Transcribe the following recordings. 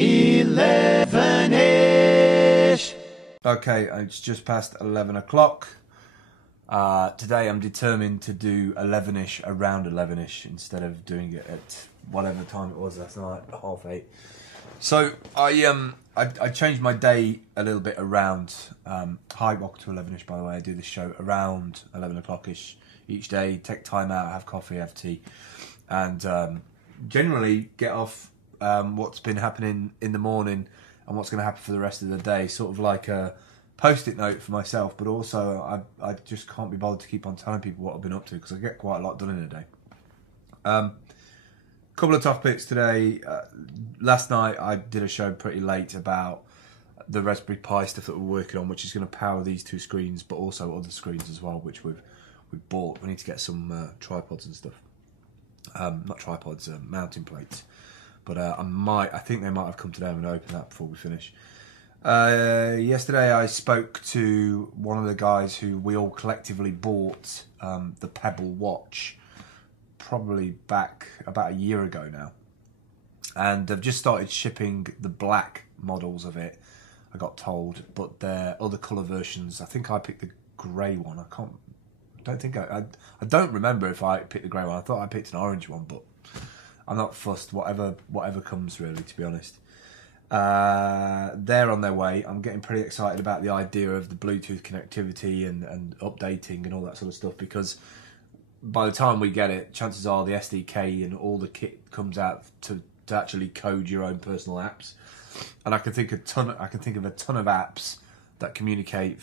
elevenish. Okay, it's just past 11 o'clock. Today I'm determined to do 11ish, around 11ish, instead of doing it at whatever time it was last night, 8:30. So I changed my day a little bit around. Hi, welcome to 11ish, by the way. I do this show around 11 o'clock-ish each day. Take time out, have coffee, have tea, and generally get off what's been happening in the morning and what's going to happen for the rest of the day. Sort of like a post-it note for myself, but also I just can't be bothered to keep on telling people what I've been up to because I get quite a lot done in a day. Couple of topics today. Last night I did a show pretty late about the Raspberry Pi stuff that we're working on, which is going to power these two screens, but also other screens as well, which we've bought. We need to get some tripods and stuff. Not tripods, mounting plates. But I think they might have come today. I'm going to open that before we finish. Yesterday I spoke to one of the guys who we all collectively bought the Pebble watch, probably back about a year ago now. And they've just started shipping the black models of it, I got told, but there are other colour versions. I think I picked the grey one. I don't remember if I picked the grey one. I thought I picked an orange one, but I'm not fussed. Whatever comes, really, to be honest. They're on their way. I'm getting pretty excited about the idea of the Bluetooth connectivity and updating and all that sort of stuff, because by the time we get it, chances are the SDK and all the kit comes out to actually code your own personal apps. And I can think of a ton of apps that communicate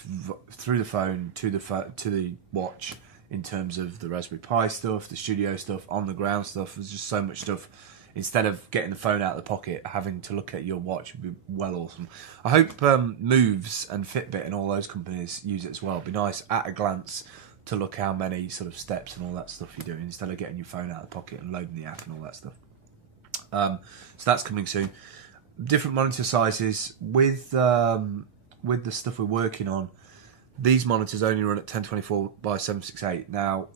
through the phone to the watch, in terms of the Raspberry Pi stuff, the studio stuff, on the ground stuff. There's just so much stuff. Instead of getting the phone out of the pocket, having to look at your watch would be well awesome. I hope Moves and Fitbit and all those companies use it as well. It'd be nice at a glance to look how many sort of steps and all that stuff you're doing, instead of getting your phone out of the pocket and loading the app and all that stuff. So that's coming soon. Different monitor sizes with the stuff we're working on. These monitors only run at 1024 by 768. Now,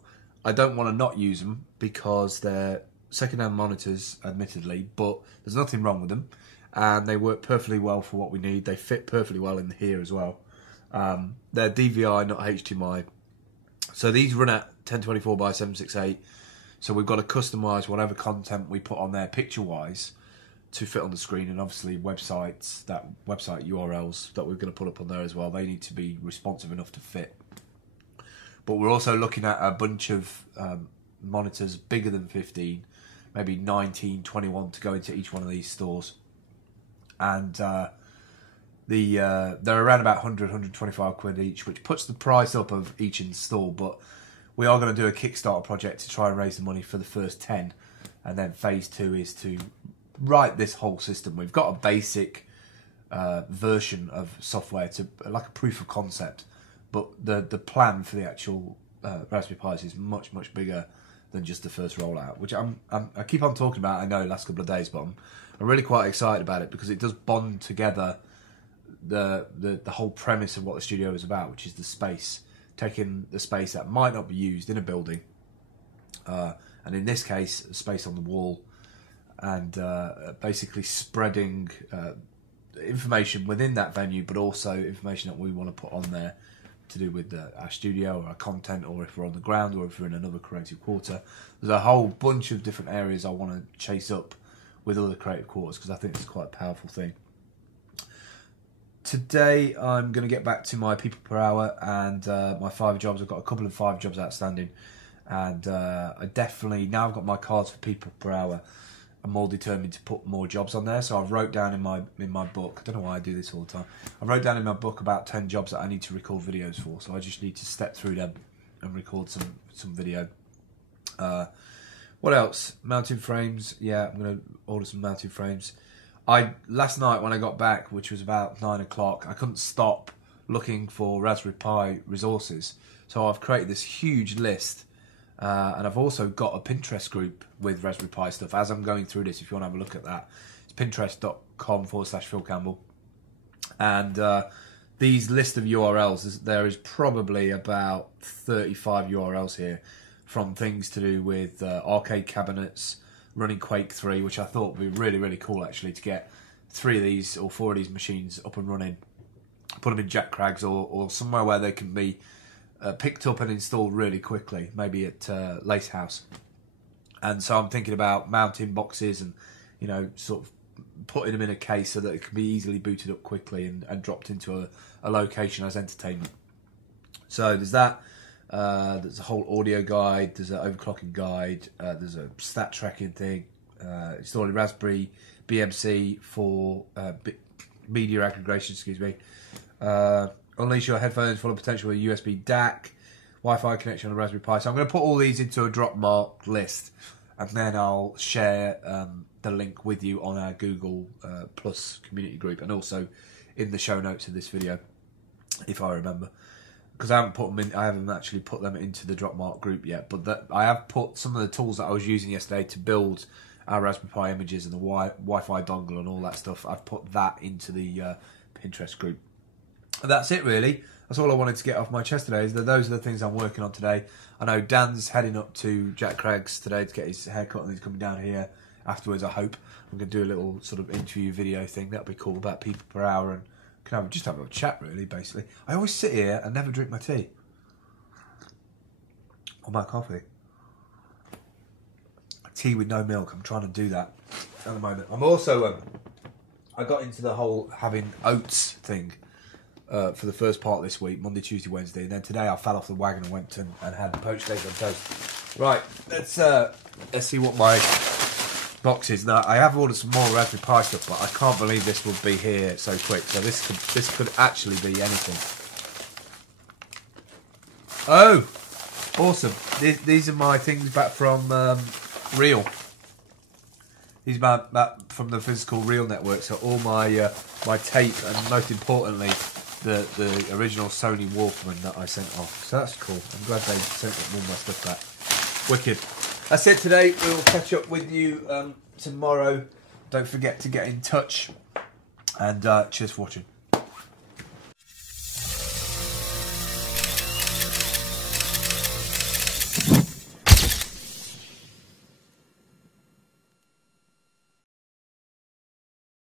I don't want to not use them because they're second-hand monitors, admittedly, but there's nothing wrong with them, and they work perfectly well for what we need. They fit perfectly well in here as well. They're DVI, not HDMI. So these run at 1024 by 768. So we've got to customise whatever content we put on there picture-wise to fit on the screen, and obviously website URLs that we're going to put up on there as well. They need to be responsive enough to fit. But we're also looking at a bunch of monitors bigger than 15, maybe 19, 21 to go into each one of these stores. And they're around about 100, 125 quid each, which puts the price up of each install. But we are going to do a Kickstarter project to try and raise the money for the first 10. And then phase 2 is to write this whole system. We've got a basic version of software, to like a proof of concept. But the plan for the actual Raspberry Pis is much, much bigger than just the first rollout, which I keep on talking about, I know, last couple of days, but I'm really quite excited about it because it does bond together the whole premise of what the studio is about, which is the space, taking the space that might not be used in a building, and in this case, a space on the wall, and basically spreading information within that venue, but also information that we want to put on there to do with our studio or our content, or if we're on the ground, or if we're in another creative quarter. There's a whole bunch of different areas I want to chase up with other creative quarters, because I think it's quite a powerful thing. Today I'm going to get back to my people per hour and my 5 jobs. I've got a couple of 5 jobs outstanding, and I definitely, now I've got my cards for people per hour, I'm more determined to put more jobs on there. So I've wrote down in my book, I don't know why I do this all the time, I wrote down in my book about 10 jobs that I need to record videos for. So I just need to step through them and record some video. What else? Mounting frames. Yeah, I'm going to order some mounting frames. Last night when I got back, which was about 9 o'clock, I couldn't stop looking for Raspberry Pi resources. So I've created this huge list. And I've also got a Pinterest group with Raspberry Pi stuff. As I'm going through this, if you want to have a look at that, it's pinterest.com/Phil Campbell. And these list of URLs, there is probably about 35 URLs here, from things to do with arcade cabinets, running Quake 3, which I thought would be really, really cool actually to get 3 of these or 4 of these machines up and running, put them in Jack Crags or somewhere where they can be picked up and installed really quickly, maybe at Lace House. And so I'm thinking about mounting boxes and, you know, sort of putting them in a case so that it can be easily booted up quickly and dropped into a location as entertainment. So there's that. There's a whole audio guide. There's an overclocking guide. There's a stat tracking thing. Installing Raspberry BMC for media aggregation. Excuse me. Unleash your headphones full of potential with USB DAC. Wi-Fi connection on a Raspberry Pi. So I'm going to put all these into a drop marked list, and then I'll share the link with you on our Google Plus community group, and also in the show notes of this video, if I remember. Because I haven't put them in, I haven't actually put them into the drop mark group yet. But I have put some of the tools that I was using yesterday to build our Raspberry Pi images and the Wi-Fi dongle and all that stuff. I've put that into the Pinterest group. And that's it, really. That's all I wanted to get off my chest today. Those are the things I'm working on today. I know Dan's heading up to Jack Craig's today to get his haircut, and he's coming down here afterwards, I hope. I'm going to do a little sort of interview video thing. That'll be cool, about people per hour, and can just have a chat, really, basically. I always sit here and never drink my tea. Or my coffee. Tea with no milk. I'm trying to do that at the moment. I'm also... I got into the whole having oats thing for the first part of this week, Monday, Tuesday, Wednesday, and then today I fell off the wagon and went and had poached eggs on toast. Right, let's see what my box is. Now, I have ordered some more Raspberry Pi stuff, but I can't believe this will be here so quick. So this could actually be anything. Oh, awesome! These are my things back from Real. These are back from the physical Real network. So all my my tape, and most importantly, the original Sony Walkman that I sent off. So that's cool. I'm glad they sent all my stuff back. Wicked. That's it today. We'll catch up with you tomorrow. Don't forget to get in touch. And cheers for watching.